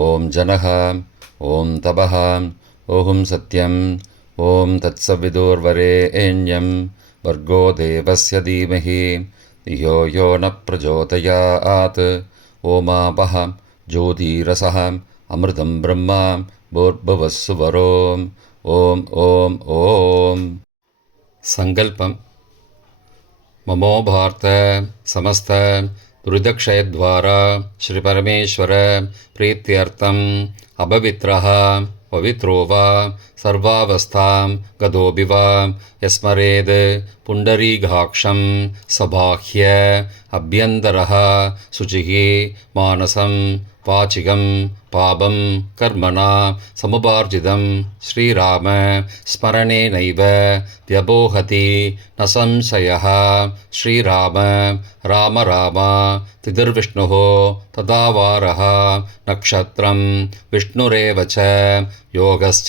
ॐ जनः ॐ तपः ॐ सत्यम् ॐ तत्सविदुर्वरे वर्गो देवस्य धीमहि यो यो न प्रचोदयात्। ओमापः ज्योतिरसः अमृतं ब्रह्म भूर्भुवः सुवरोम् ॐ ॐ। सङ्कल्पम्। ममो भार्ता समस्त दुरिदक्षयद्वारा श्रीपरमेश्वर प्रीत्यर्थम् अपवित्रः पवित्रो वा सर्वावस्थां गतोऽपि वा यस्मरेद् पुण्डरीघाक्षं सबाह्य अभ्यन्तरः शुचिः मानसं, वाचिकं, पापं, कर्मणा, समुपार्जितं, श्रीराम, स्मरणेनैव व्यपोहति न संशयः। श्रीराम, राम राम तिथिर्विष्णुः तदा वारः नक्षत्रं, विष्णुरेव योगश्च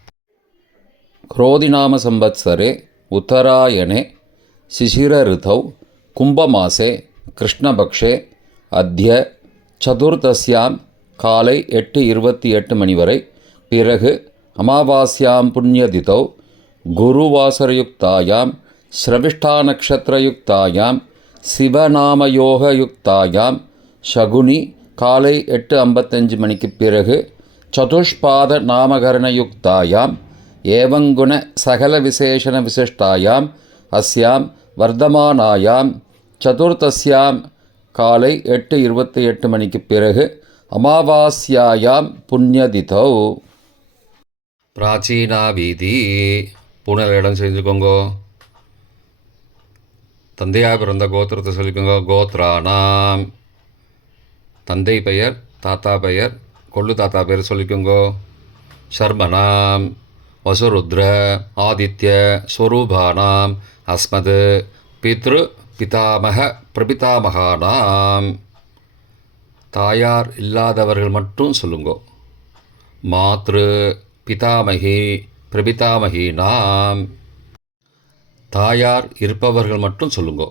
क्रोधिनाम संवत्सरे उत्तरायणे शिशिरऋतौ कुम्भमासे कृष्णपक्षे अद्य சதுர்தசியாம் காலை எட்டு இருபத்தி எட்டு மணி வரை பிறகு அமாவாஸ்யாம் புண்ணியதிதௌ குருவாசரயுக்தாயாம் ஸ்ரவிஷ்டா நக்ஷத்திரயுக்தாயாம் சிவநாமயோகயுக்தாயாம் சகுனி காலை எட்டு ஐம்பத்தஞ்சு மணிக்கு பிறகு சதுஷ்பாத நாமகரணயுக்தாயாம் ஏவங்குண சகல விசேஷண விசிஷ்டாயாம் அஸ்யாம் வர்த்தமானாயாம் சதுர்த்தஸ்யாம் காலை எட்டு இருபத்தி எட்டு மணிக்கு பிறகு அமாவாஸ்யாயாம் புண்ணியதிதௌ. பிராச்சீனா வீதி பூனல் இடம் செஞ்சுக்கோங்கோ. தந்தையாக பிறந்த கோத்திரத்தை சொல்லிக்கோங்க. கோத்ரானாம். தந்தை பெயர் தாத்தா பெயர் கொள்ளு தாத்தா பெயர் சொல்லிக்கோங்கோ. சர்மனாம். வசுருத்ர ஆதித்ய ஸ்வரூபானாம் அஸ்மத் பித்ரு பிதாமக பிரபிதாமகானாம். தாயார் இல்லாதவர்கள் மட்டும் சொல்லுங்கோ. மாத்ரு பிதாமகி பிரபிதாமகி நாம் தாயார் இருப்பவர்கள் மட்டும் சொல்லுங்கோ.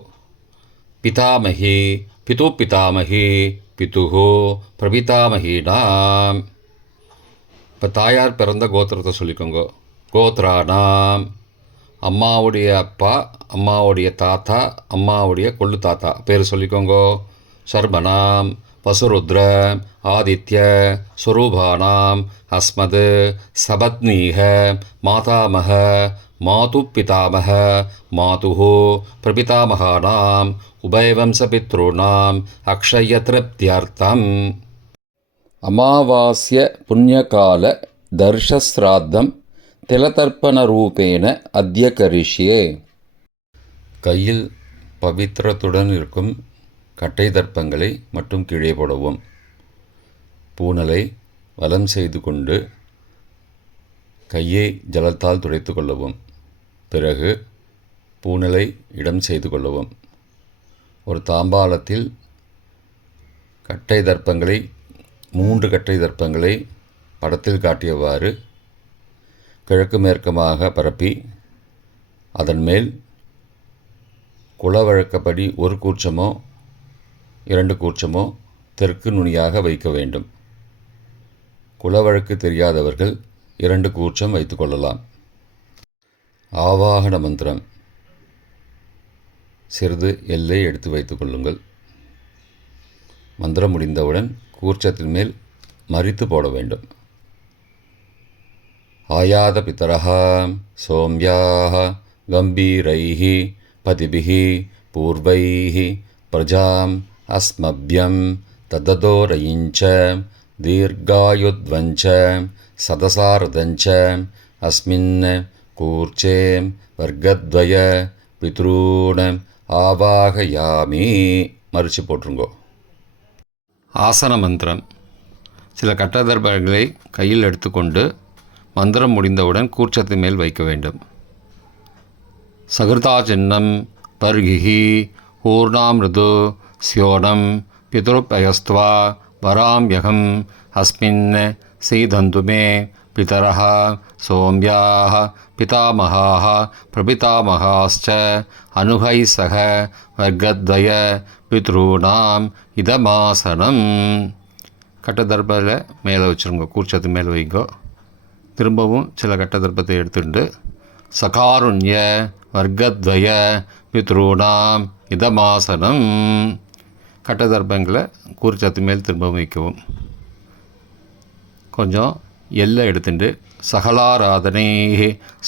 பிதாமகி பிது பிதாமகி பிதுகு பிரபிதாமகி நாம் இப்போ தாயார் பிறந்த கோத்திரத்தை சொல்லிக்கோங்க. கோத்ரானாம் அம்மாவுடைய அப்பா அம்மாவுடைய தாத்தா அம்மாவுடைய கொள்ளு தாத்தா பேர் சொல்லிக்கோங்கோ. சர்மனாம் வசுருத்ர ஆதித்ய ஸ்வரூபானாம் அஸ்மது சபத்னீக மாதாமக மாது பிதாமக மாது பிரபிதாமகானாம் உபயவம்சபித்ருணாம் அக்ஷய திருப்தியர்த்தம். அமாவாஸ்ய புண்ணியகால தர்ஷஸ்ராத்தம் திலதர்ப்பணரூபேண அத்திய கரிஷ்யே கையில் பவித்திரத்துடன் இருக்கும் கட்டை தர்ப்பங்களை மட்டும் கீழே போடவும். பூனலை வலம் செய்து கொண்டு கையை ஜலத்தால் துடைத்து கொள்ளவும். பிறகு பூனலை இடம் செய்து கொள்ளவும். ஒரு தாம்பாளத்தில் கட்டை தர்ப்பங்களை மூன்று கட்டை தர்ப்பங்களை படத்தில் காட்டியவாறு கிழக்கு மேற்கமாக பரப்பி அதன் மேல் குலவழக்கப்படி ஒரு கூச்சமோ இரண்டு கூச்சமோ தெற்கு நுனியாக வைக்க வேண்டும். குலவழக்கு தெரியாதவர்கள் இரண்டு கூச்சம் வைத்துக்கொள்ளலாம் ஆவாகன மந்திரம். சிறிது எல்லை எடுத்து வைத்துக்கொள்ளுங்கள் மந்திரம் முடிந்தவுடன் கூர்ச்சத்தின் மேல் மறித்து போட வேண்டும். ஆயாத பித்தரः சோம்யாः கம்பீரைः பதிபிः பூர்வைः பிரஜாம் அஸ்மபியம் தததோரயிஞ்ச தீர்காயுத்வஞ்ச சதசாரதஞ்ச அஸ்மின் கூர்ச்சே வர்க்கத்வய பித்ரூண ஆவாகயாமி. மறித்து போட்டுருங்கோ ஆசன மந்திரம் சில கட்டதர்பர்களை கையில் எடுத்துக்கொண்டு மந்திரம் முடிந்தவுடன் கூர்ச்சத்து மேல் வைக்க வேண்டும். சகிருதா சின்னம் பர்கிஹி ஊர்ணாமிருது ஸ்யோனம் பிதுருப்பயஸ்துவா வராம்யகம் அஸ்மின் செய்தந்துமே पितरः सोम्याः पितामहाः प्रपितामहाश्च। அனுகை சக வர்க்கத்வய பித்ரூணாம் இதமாசனம் கட்டதர்பத்தில் மேலே வச்சுருங்க கூர்ச்சத்து மேலே வைங்கோ. திரும்பவும் சில கட்டதர்பத்தை எடுத்துட்டு சகாருண்ய வர்க்கத்வய பித்ரூணாம் இதமாசனம். கட்டதர்பங்களை கூர்ச்சத்து மேல் திரும்பவும் வைக்கவும். கொஞ்சம் எல்லாம் எடுத்துட்டு சகலாராதனை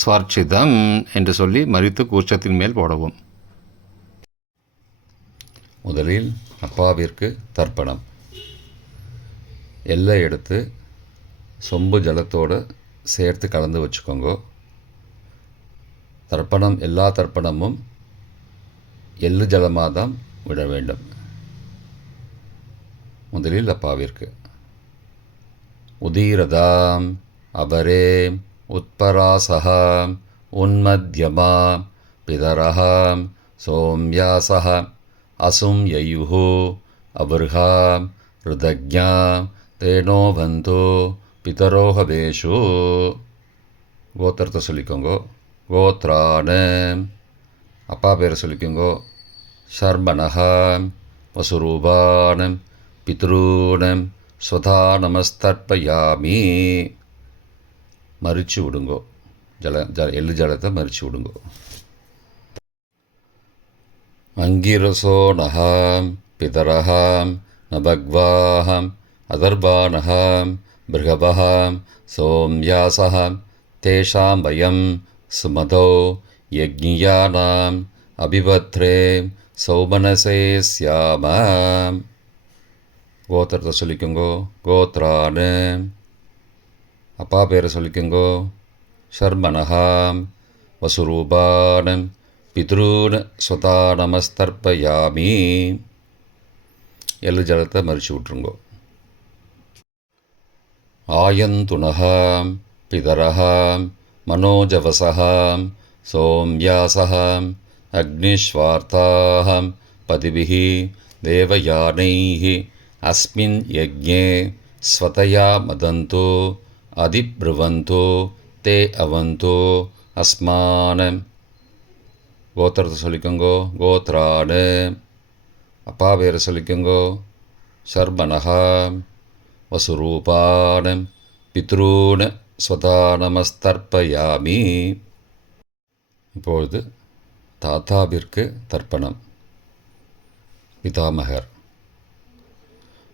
ஸ்வர்ச்சிதம் என்று சொல்லி மறித்து கூச்சத்தின் மேல் போடவும். முதலில் அப்பாவிற்கு தர்ப்பணம். எல்லை எடுத்து சொம்பு ஜலத்தோடு சேர்த்து கலந்து வச்சுக்கோங்க. தர்ப்பணம் எல்லா தர்ப்பணமும் எள்ளு ஜலமாக தான் விட வேண்டும். முதலில் அப்பாவிற்கு. உதீரதாம் அபரே உத்பராசக உன்மத்யமா பிதரக சோம்யாசः அசும் யயுः அபர்ஹாம் ருதஜா தேனோ பந்தோ பிதரோஹவேஷு. கோத்திரத்தை சொல்லிக்கோங்கோ. கோத்ரான அப்பா பேரை சொல்லிக்கோங்கோ. ஷர்மணஹாம் வசுரூபானம் பித்ரூணம் ஸ்வதா நமஸ்தர்ப்பயாமி மறிச்சு விடுங்கோ. ஜல ஜ எள்ளு ஜலத்தை மறிச்சு விடுங்கோ. அங்கிரசோ நகாம் பிதரஹாம் நபக்வாஹம் அதர்பானஹாம் பிருகபஹாம் சோம்யாசஹாம் தேஷாம் பயம் சுமதோ யஜ்ஞியானாம் அபிபத்ரே சௌமனசே சியாமாம் கோத்திரத்தை சொல்லிக்கோங்கோ. கோத்ரானு. அப்பா பேரை சொல்லிக்கோங்கோ. ஷர்மனஹாம் வசுரூபானம். பித்ரூன் ஸ்வதா நமஸ்தர்ப்பயாமி எள்ளு ஜலத்தை மறிச்சு விட்ருங்கோ ஆயந்துணகாம். பிதரஹாம் மனோஜவசகாம். சோம்யாசகாம். அக்னிஸ்வார்த்தாகம் பதிபிः தேவயானைஹி. अस्मिन् यज्ञे स्वतया मदन्तो அதிப்ருவந்தோ தே அவந்தோ அஸ்மான கோத்திரத்தை சொல்லிக்கோங்கோ கோத்ராடு அப்பா பேரை சொல்லிக்கோங்கோ சர்பனகா வசுரூபான பித்ரூன ஸ்வதா நமஸ்தர்ப்பயாமி இப்பொழுது தாத்தாவிற்கு தர்ப்பணம் பிதாமகர்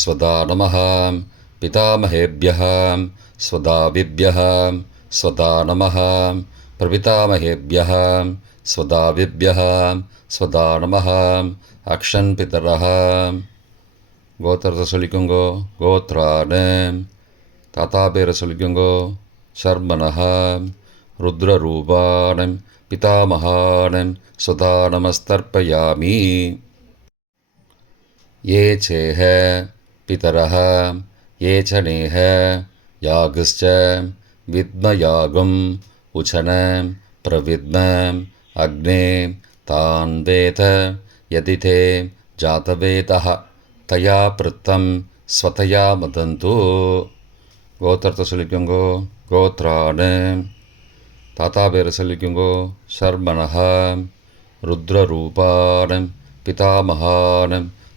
स्वदा नमः पितामहेभ्यः स्वदाविभ्यः स्वदा नमः प्रपितामहेभ्यः स्वदाविभ्यः स्वदा नमः अक्षन् पितरः கோத்திரத்தை சொல்லிக்கோங்கோ கோத்ரான தாத்தா பேரை சொல்லிக்கோங்கோ சர்மனஹா ருத்ரரூபானம் पितामहानं स्वधा नमस्तर्पयामि ये चेह पितरः ये च नेह यागश्च विद्मयागम् उचन प्रविद्म अग्ने तान् वेद यदि ते जातवेदः तया पृत्तं स्वतया मदन्तु கோத்திரத்தை சொல்லிக்கோங்கோ கோத்ரான தாத்தா பேரை சொல்லிக்கோங்கோ சர்மனஹா ருத்ரரூபானம் பிதாமகானம்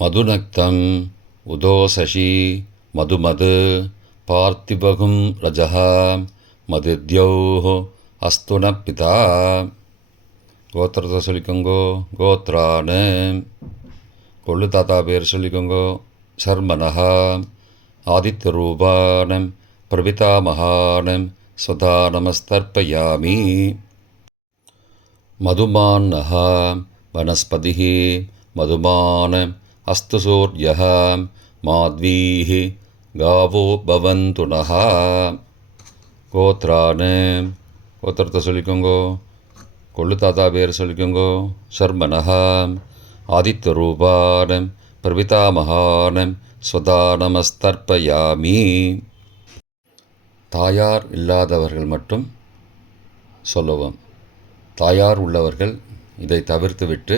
மதுநக்தம் உதோசசி மதுமது பார்த்திபகும் ரஜः மதுத்யோः அஸ்து ந பிதா. கோத்திரத்தை சொல்லிக்கோங்கோ கோத்ரான்னு கொள்ளு தாத்தா பேர் சொல்லிக்கோங்கோ சர்மனஹா ஆதித்ய ரூபானம் பிரபிதாமகானம் சதா நமஸ்தர்ப்பயாமி மதுமான்னஹா வனஸ்பதி மதுமான. अस्तु सूर्यः माध्वीः गावो भवन्तु नः கோத்ரான் கோத்திரத்தை சொல்லிக்கோங்கோ கொள்ளு தாத்தா பேர் சொல்லிக்கோங்கோ சர்மனஹா ஆதித்யரூபானம் பிரபிதாமகானம் ஸ்வதா நமஸ்தர்ப்பயாமி தாயார் இல்லாதவர்கள் மட்டும் சொல்லவும் தாயார் உள்ளவர்கள் இதை தவிர்த்துவிட்டு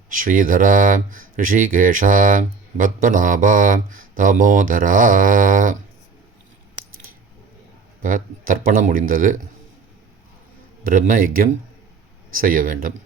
ஸ்ரீதரா ரிஷிகேஷா பத்மநாபா தாமோதரா. இப்போ தர்ப்பணம் முடிந்தது. பிரம்ம யஜ்யம் செய்ய வேண்டும்.